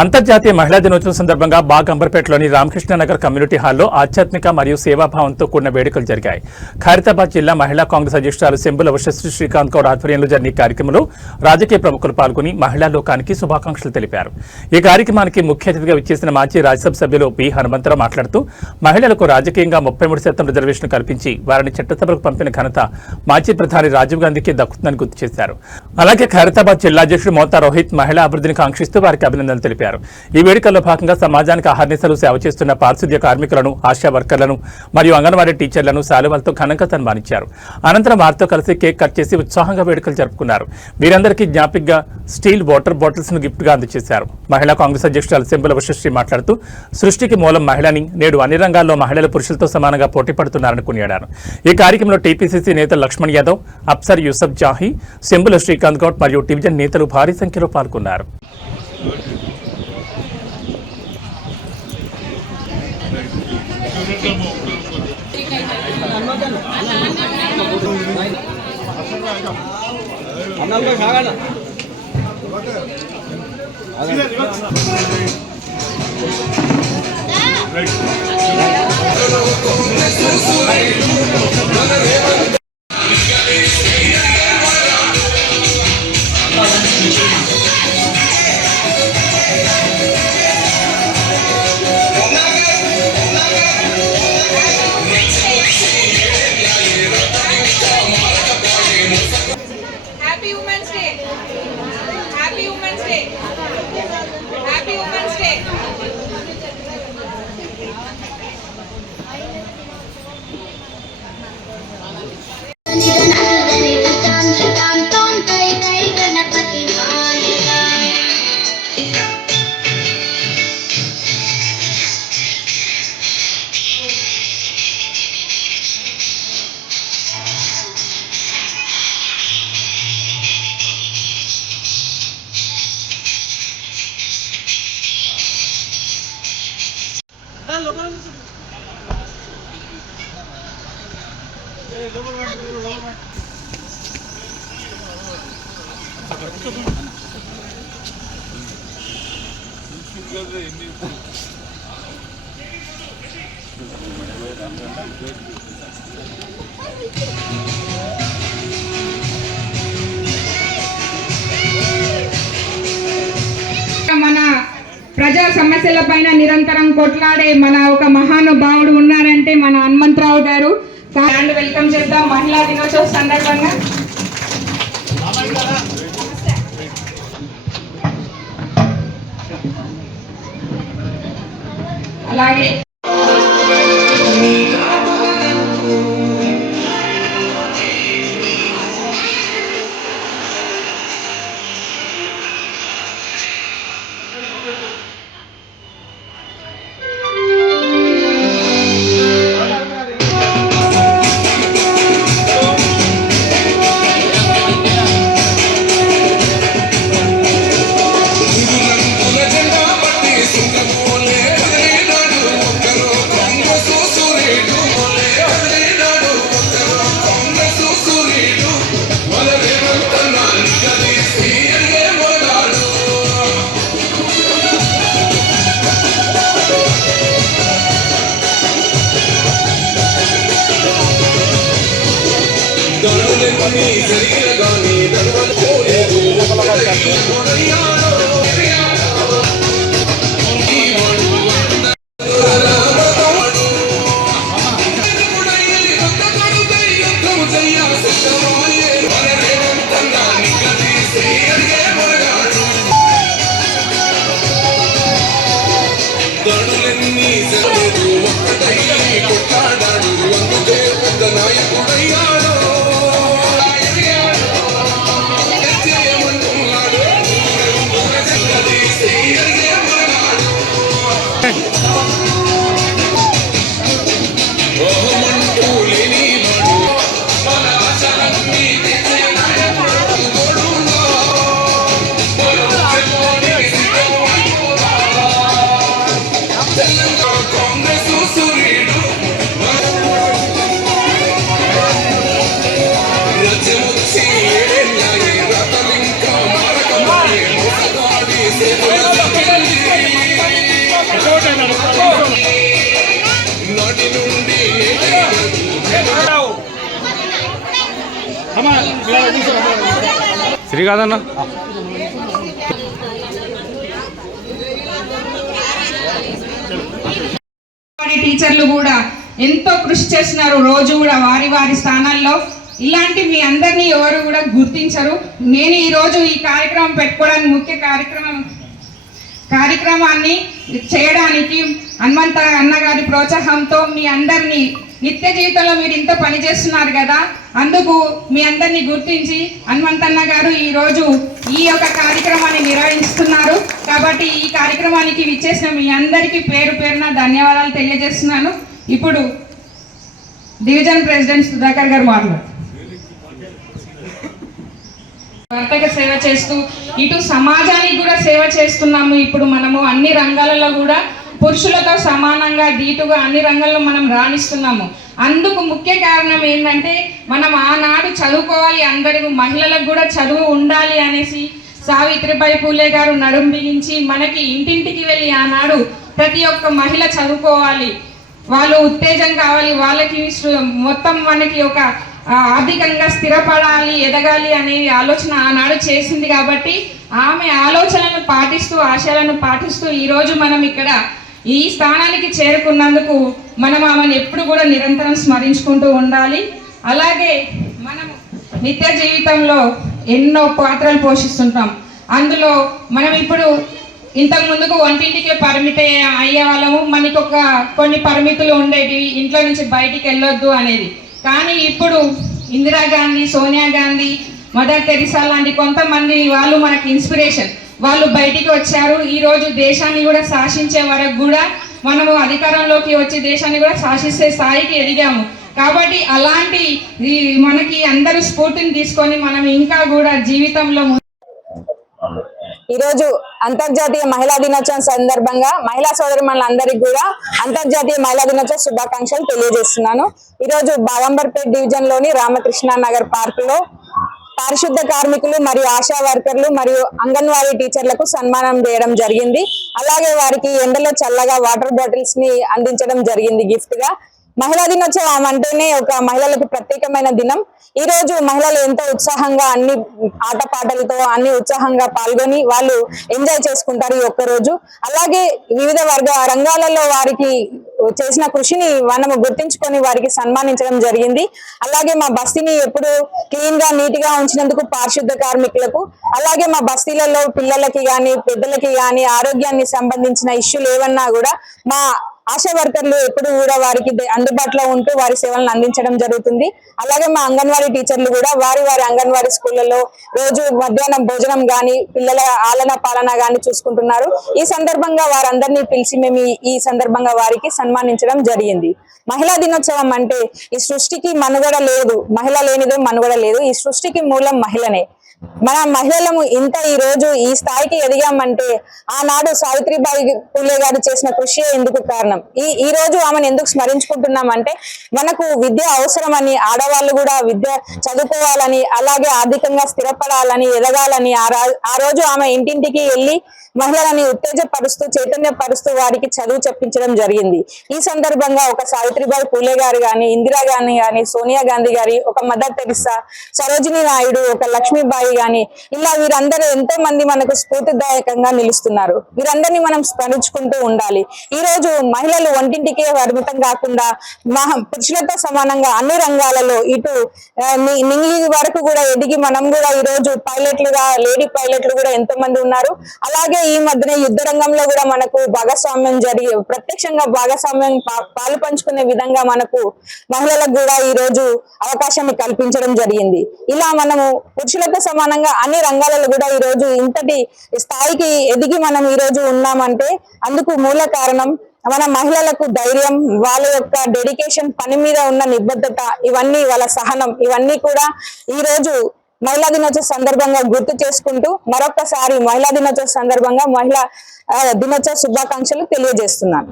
అంతర్జాతీయ మహిళా దినోత్సవం సందర్భంగా బాగ్ అంబర్పేటలోని రామకృష్ణనగర్ కమ్యూనిటీ హాల్లో ఆధ్యాత్మిక మరియు సేవాభావంతో కూడిన వేడుకలు జరిగాయి. ఖైరతాబాద్ జిల్లా మహిళా కాంగ్రెస్ అధ్యక్షురాలు సెంబుల వశశ్రీ శ్రీకాంత్ గౌడ్ ఆధ్వర్యంలో జరిగిన కార్యక్రమంలో రాజకీయ ప్రముఖులు పాల్గొని మహిళా లోకానికి శుభాకాంక్షలు తెలిపారు. ఈ కార్యక్రమానికి ముఖ్య అతిథిగా విచ్చేసిన మాజీ రాజ్యసభ సభ్యులు బి హనుమంతరావు మాట్లాడుతూ మహిళలకు రాజకీయంగా 33% రిజర్వేషన్ కల్పించి వారిని చట్టసభలకు పంపిన ఘనత మాజీ ప్రధాని రాజీవ్ గాంధీకి దక్కుతుందని గుర్తు చేశారు. అలాగే ఖైరతాబాద్ జిల్లా అధ్యక్షుడు మోతా రోహిత్ మహిళా అభివృద్ధిని కాంక్షిస్తూ వారికి అభినందనలు తెలిపారు. ఈ వేడుకల్లో భాగంగా సమాజానికి అహర్నిశలు సేవ చేస్తున్న పారిశుద్ధ్య కార్మికులను, ఆశా వర్కర్లను మరియు అంగన్వాడీ టీచర్లను శాలువాలతో ఘనంగా సన్మానించారు. అనంతరం వారితో కలిసి కేక్ కట్ చేసి ఉత్సాహంగా వేడుకలు జరుపుకున్నారు. వీరందరికీ జ్ఞాపికగా స్టీల్ వాటర్ బాటిల్స్ ను గిఫ్ట్ గా అందజేశారు. మహిళా కాంగ్రెస్ అధ్యక్షురాలు సెంబుల వశశ్రీ మాట్లాడుతూ సృష్టికి మూలం మహిళని, నేడు అన్ని రంగాల్లో మహిళలు పురుషులతో సమానంగా పోటీ పడుతున్నారని కొనియాడారు. ఈ కార్యక్రమంలో టీపీసీసీ నేతలు లక్ష్మణ్ యాదవ్, అప్సర్ యూసఫ్ జాహీ, సెంబుల శ్రీకాంత్ గౌడ్ మరియు డివిజన్ నేతలు భారీ సంఖ్యలో పాల్గొన్నారు. Happy Women's Day. Happy Women's Day. Happy Women's Day. మన ప్రజా సమస్యలపైన నిరంతరం కొట్లాడే మన ఒక మహానుభావుడు ఉన్నారంటే మన హనుమంతరావు గారు. వెల్కమ్ చేద్దాం మహిళా దినోత్సవం సందర్భంగా. అలాగే శ్రీ కాదన్న టీచర్లు కూడా ఎంతో కృషి చేస్తున్నారు. రోజు కూడా వారి వారి స్థానాల్లో. ఇలాంటి మీ అందరినీ ఎవరు కూడా గుర్తించరు. నేను ఈరోజు ఈ కార్యక్రమం పెట్టుకోవడానికి ముఖ్య కార్యక్రమాన్ని చేయడానికి హనుమంత అన్నగారి ప్రోత్సాహంతో మీ అందరినీ నిత్య జీవితంలో మీరు ఇంత పని చేస్తున్నారు కదా, అందుకు మీ అందరినీ గుర్తించి హనుమంతన్న గారు ఈరోజు ఈ యొక్క కార్యక్రమాన్ని నిర్వహిస్తున్నారు. కాబట్టి ఈ కార్యక్రమానికి విచ్చేసిన మీ అందరికీ పేరు పేరున ధన్యవాదాలు తెలియజేస్తున్నాను. ఇప్పుడు డివిజన్ ప్రెసిడెంట్ సుధాకర్ గారు మాట్లాడారు. భర్తకు సేవ చేస్తూ ఇటు సమాజానికి కూడా సేవ చేస్తున్నాము. ఇప్పుడు మనము అన్ని రంగాలలో కూడా పురుషులతో సమానంగా ధీటుగా అన్ని రంగాల్లో మనం రాణిస్తున్నాము. అందుకు ముఖ్య కారణం ఏంటంటే మనం ఆనాడు చదువుకోవాలి, అందరూ మహిళలకు కూడా చదువు ఉండాలి అనేసి సావిత్రిబాయి పూలే గారు నడుం బిగించి మనకి ఇంటింటికి వెళ్ళి ఆనాడు ప్రతి ఒక్క మహిళ చదువుకోవాలి, వాళ్ళు ఉత్తేజం కావాలి, వాళ్ళకి మొత్తం మనకి ఒక ఆర్థికంగా స్థిరపడాలి, ఎదగాలి అనే ఆలోచన ఆనాడు చేసింది. కాబట్టి ఆమె ఆలోచనలను పాటిస్తూ ఆశయాలను పాటిస్తూ ఈరోజు మనం ఇక్కడ ఈ స్థానానికి చేరుకున్నందుకు మనం ఆమెను ఎప్పుడు కూడా నిరంతరం స్మరించుకుంటూ ఉండాలి. అలాగే మనము నిత్య జీవితంలో ఎన్నో పాత్రలు పోషిస్తుంటాం. అందులో మనం ఇప్పుడు ఇంతకు ముందుకు వంటింటికే పరిమిత అయ్యే వాళ్ళము. మనకు కొన్ని పరిమితులు ఉండేవి, ఇంట్లో నుంచి బయటికి వెళ్ళొద్దు అనేది. కానీ ఇప్పుడు ఇందిరాగాంధీ, సోనియా గాంధీ, మదర్ తెరిసా లాంటి కొంతమంది వాళ్ళు మనకి ఇన్స్పిరేషన్. వాళ్ళు బయటికి వచ్చారు. ఈరోజు దేశాన్ని కూడా శాసించే వరకు కూడా మనము అధికారంలోకి వచ్చి దేశాన్ని కూడా శాసిస్తే స్థాయికి ఎదిగాము. కాబట్టి అలాంటి మనకి అందరూ స్ఫూర్తిని తీసుకొని మనం ఇంకా కూడా జీవితంలో ఈరోజు అంతర్జాతీయ మహిళా దినోత్సవం సందర్భంగా మహిళా సోదరిమణులందరికీ కూడా అంతర్జాతీయ మహిళా దినోత్సవ శుభాకాంక్షలు తెలియజేస్తున్నాను. ఈరోజు బాగంబర్పేట్ డివిజన్ లోని రామకృష్ణ నగర్ పార్క్ లో పారిశుద్ధ కార్మికులు మరియు ఆశా వర్కర్లు మరియు అంగన్వాడీ టీచర్లకు సన్మానం చేయడం జరిగింది. అలాగే వారికి ఎండలో చల్లగా వాటర్ బాటిల్స్ ని అందించడం జరిగింది గిఫ్ట్ గా. మహిళా దినోత్సవం అంటేనే ఒక మహిళలకు ప్రత్యేకమైన దినం. ఈ రోజు మహిళలు ఎంతో ఉత్సాహంగా అన్ని ఆటపాటలతో అన్ని ఉత్సాహంగా పాల్గొని వాళ్ళు ఎంజాయ్ చేసుకుంటారు ఈ ఒక్క రోజు. అలాగే వివిధ రంగాలలో వారికి చేసిన కృషిని మనము గుర్తించుకొని వారికి సన్మానించడం జరిగింది. అలాగే మా బస్తీని ఎప్పుడు క్లీన్ గా నీట్ గా ఉంచినందుకు పారిశుద్ధ కార్మికులకు, అలాగే మా బస్తీలలో పిల్లలకి గాని పెద్దలకి గాని ఆరోగ్యాన్ని సంబంధించిన ఇష్యూలు ఏమన్నా కూడా మా ఆశా వర్కర్లు ఎప్పుడు కూడా వారికి అందుబాటులో ఉంటూ వారి సేవలను అందించడం జరుగుతుంది. అలాగే మా అంగన్వాడీ టీచర్లు కూడా వారి అంగన్వాడీ స్కూళ్లలో రోజు మధ్యాహ్నం భోజనం గాని పిల్లల ఆలన పాలన గాని చూసుకుంటున్నారు. ఈ సందర్భంగా వారందరినీ పిలిచి మేము ఈ సందర్భంగా వారికి సన్మానించడం జరిగింది. మహిళా దినోత్సవం అంటే ఈ సృష్టికి మనుగడ లేదు, మహిళ లేనిదే మనుగడ లేదు. ఈ సృష్టికి మూలం మహిళనే. మన మహిళలము ఇంత ఈ రోజు ఈ స్థాయికి ఎదిగామంటే ఆనాడు సావిత్రిబాయి పూలే గారు చేసిన కృషి ఎందుకు కారణం. ఈ రోజు ఆమెను ఎందుకు స్మరించుకుంటున్నామంటే మనకు విద్య అవసరమని, ఆడవాళ్ళు కూడా విద్య చదువుకోవాలని, అలాగే ఆర్థికంగా స్థిరపడాలని, ఎదగాలని ఆ రోజు ఆమె ఇంటింటికి వెళ్ళి మహిళలని ఉత్తేజపరుస్తూ చైతన్యపరుస్తూ వారికి చదువు చెప్పించడం జరిగింది. ఈ సందర్భంగా ఒక సావిత్రిబాయి పూలే గారు గాని, ఇందిరా గాంధీ గాని, సోనియా గాంధీ గారి, ఒక మదర్ తెరిసా, సరోజినీ నాయుడు, ఒక లక్ష్మీబాయి గాని, ఇలా వీరందరూ ఎంతో మంది మనకు స్ఫూర్తిదాయకంగా నిలుస్తున్నారు. వీరందరినీ మనం స్మరించుకుంటూ ఉండాలి. ఈ రోజు మహిళలు వంటింటికే పరిమితం కాకుండా పురుషులతో సమానంగా అన్ని రంగాలలో ఇటు నింగి వరకు కూడా ఎదిగి మనం కూడా ఈ రోజు పైలట్లుగా లేడీ పైలట్లు కూడా ఎంతో మంది ఉన్నారు. అలాగే ఈ మధ్యన యుద్ధ రంగంలో కూడా మనకు భాగస్వామ్యం ప్రత్యక్షంగా భాగస్వామ్యం పాలు పంచుకునే విధంగా మనకు మహిళలకు కూడా ఈ రోజు అవకాశాన్ని కల్పించడం జరిగింది. ఇలా మనము పురుషులతో సమానంగా అన్ని రంగాలలో కూడా ఈ రోజు ఇంతటి స్థాయికి ఎదిగి మనం ఈ రోజు ఉన్నామంటే అందుకు మూల కారణం మన మహిళలకు ధైర్యం, వాళ్ళ యొక్క డెడికేషన్, పని మీద ఉన్న నిబద్ధత, ఇవన్నీ వాళ్ళ సహనం, ఇవన్నీ కూడా ఈ రోజు మహిళా దినోత్సవ సందర్భంగా గుర్తు చేసుకుంటూ మరొకసారి మహిళా దినోత్సవ సందర్భంగా మహిళా దినోత్సవ శుభాకాంక్షలు తెలియజేస్తున్నాను.